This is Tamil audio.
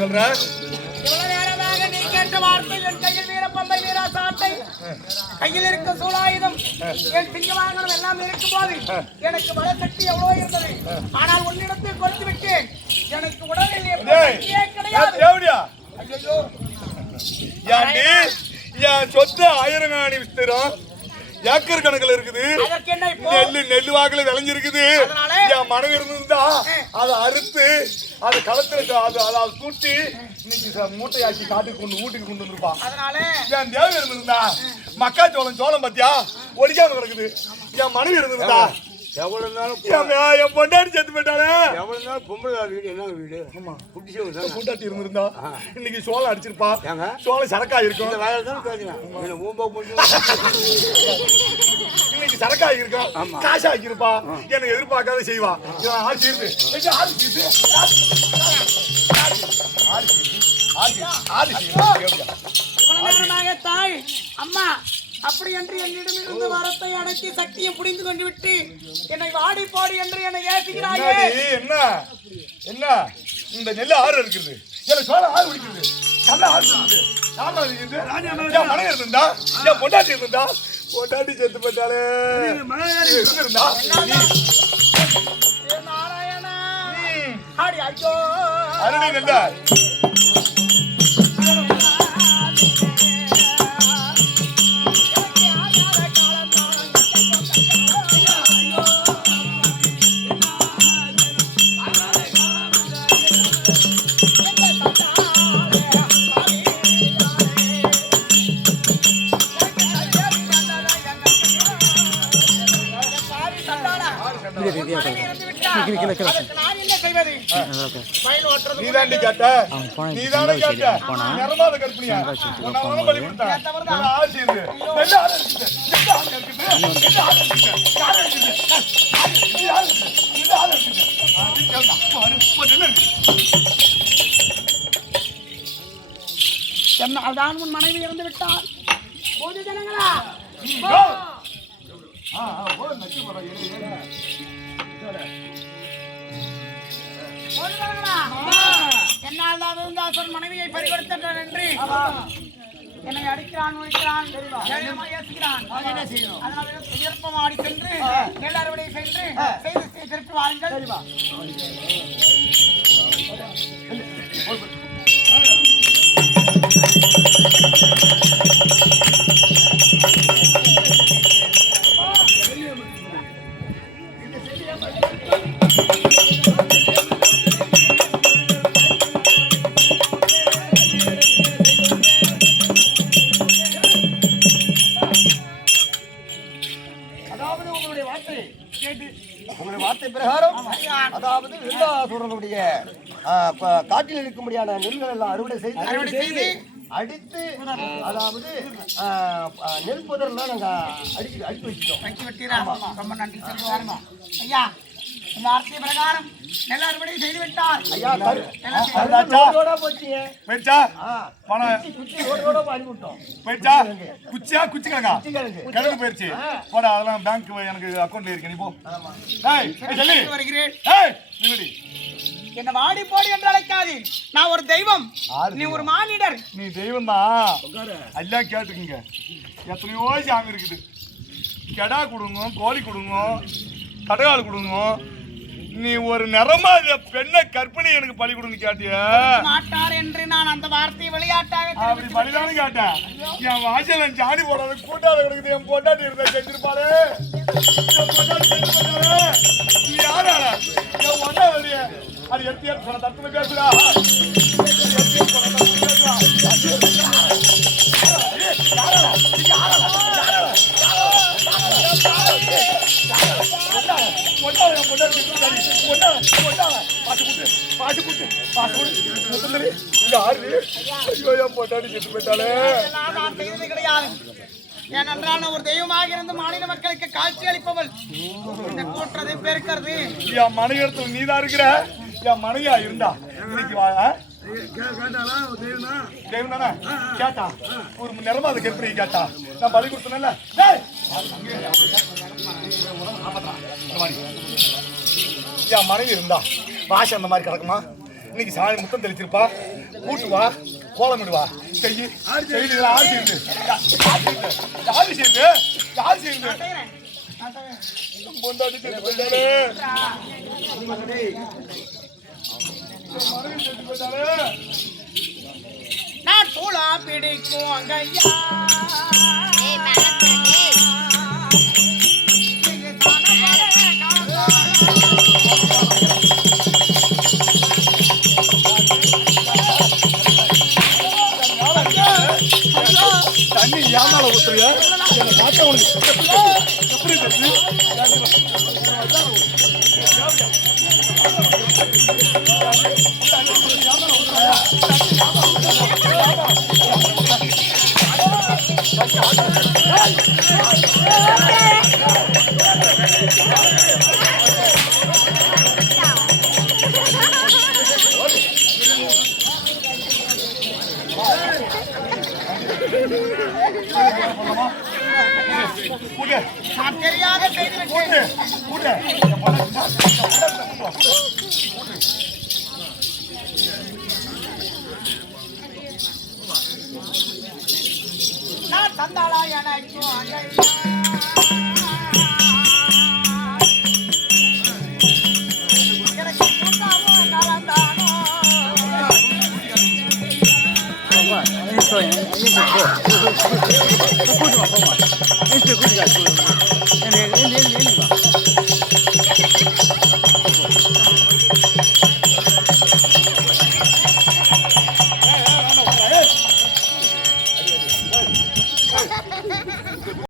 சொல்ற கையில் இருக்க சூலாயுதம் என் சிங்கவாகனம் எல்லாம் இருக்கும் போது எனக்கு பல சக்தி எவ்வளவு இருந்தது. ஆனால் உன்னிடத்தை கொடுத்து விட்டேன். எனக்கு உடலில் கிடையாது. என் சொத்து 1000 காணி விஸ்தரம் ஏக்கர் கணக்குல இருக்குது. நெல்லு வாக்குல விளைஞ்சிருக்குது. என் மனைவி இருந்திருந்தா அதை அறுத்து அது களத்துல அதை கூட்டி இன்னைக்கு மூட்டையாக்கி காட்டுக்கு வீட்டுக்கு கொண்டு வந்துருப்பான். என் தேவை இருந்திருந்தா மக்காச்சோளம் பத்தியா ஒடிக்காம கிடக்குது. என் மனைவி இருந்திருந்தா எவ்வளவு நாளும் என் பொண்டாட்டி செத்து போயிட்டானே. எவ்வளவு நாள் பொம்பளை வீடு என்ன வீடு? ஆமா பொண்டாட்டி இருந்திருந்தா இன்னைக்கு சோளம் அடிச்சிருப்பா. சோளம் சரக்கா இருக்கும். இன்னைக்கு சரக்கா இருக்கும். காசா ஆக்கிருப்பா. எனக்கு எதிர்பார்க்காத செய்வா. தாய் அம்மா அப்படி என்று என்னிடமிருந்து வரத்தை அடக்கி சக்தியை புரிந்து கொண்டு விட்டு என்னை வாடி போடி என்று என்னை ஏசுகிறாயே. என்ன என்ன இந்த நெல்லு ஆறு இருக்குது. எனக்கு சோளம் ஆறு பிடிக்குது. நல்ல ஆறு இருக்குது. சாமா இருக்குது. என் மனைவி இருந்தா என் பொண்டாட்டி இருந்தா பொண்டாட்டி செத்து போட்டாலே இருந்தா நாராயணா அடி ஐயோ அருணி நெல்லா நீதாண்டி கேட்ட நீதானே கேட்ட நிறமாத கற்பிணியா பலி கொடுத்தா ஆட்சி தான் உன் மனைவி இறந்து விட்டார். போது ஜனங்களா என்னால் தான் விருந்தாசன் மனைவியை பறிகொடுத்தான் என்று என்னை அடிக்கிறான் முடிக்கிறான் ஏசுகிறான். அதனால் விருப்பமாடி சென்று நெல் அறுவடை சென்று செய்து திருப்பி வாருங்கள். அதாவது விருந்தாசுரனுடைய காட்டில் இருக்கும்படியான நெல்கள் எல்லாம் அறுவடை செய்து அடித்து அதாவது நெல் புதர்லாம் நாங்க அடிச்சு வச்சுட்டோம். ரொம்ப நன்றி சொல்லுவாருங்க ஐயா. இந்த வார்த்தை பிரகாரம் நெல் அறுவடை செய்து விட்டார். அதெல்லாம் பேங்க் எனக்கு அக்கௌண்ட்ல இருக்கு. நீ போ வருகிறேன். என்ன வாடி போடி என்று அழைக்காது. நான் ஒரு தெய்வம், நீ ஒரு மானிடர். நீ தெய்வம் தான். எல்லாம் கேட்டுக்குங்க. எத்தனையோ சாமி இருக்குது. கெடா கொடுங்க, கோழி கொடுங்க, கடையாள் கொடுங்க. நீ ஒரு நிறமா பெண்ணை கற்பனை எனக்கு பலி கொடுங்க கேட்டிய மாட்டார் என்று நான் அந்த வார்த்தையை விளையாட்டாக அப்படி பலிதானு கேட்டேன். என் வாசல் சாணி போடாத கூட்டாத கிடக்குது. என் பொண்டாட்டி இருந்தா செஞ்சிருப்பாரு. நீ யாரா என் ஒன்னா வெளிய அது எத்திய தத்துவ பேசுறா. ஏனென்றால் ஒரு தெய்வமாக இருந்து மாநில மக்களுக்கு காட்சி அளிப்பவள் இந்த கூட்டுறதை பெருக்கிறது. என் மனைவிடத்தில் நீதான் இருக்கிற. என் மனைவியா இருந்தா இன்னைக்கு தெய்வம் தானே கேட்டா ஒரு நிறமா அதை கற்பனை கேட்டா நான் பலி கொடுத்தேன்ல. என் மனைவி இருந்தா வாசம் அந்த மாதிரி கிடக்குமா? இன்னைக்கு சாமி முத்தம் தெளிச்சிருப்பா. கூட்டு வா, கோலமிடுவா, செய்யு செய்யுது. யாரு செய்யுது? யாரு செய்யுது? யாரு செய்யுது? பொண்டாட்டி செத்து போயிட்டாலே. மனைவி செத்து போயிட்டாலே. நான் தூளா பிடிக்கும் அங்கையா தண்ணி ஏமால ஊத்துறியா? என்னை பார்த்தா உனக்கு எப்படி தெரியுது? நான் தெரியாத செய்தி நான் தந்தாளா எனக்கு அங்கையா எனக்கு கூட்டாமோ நலந்தானோ கூட்டு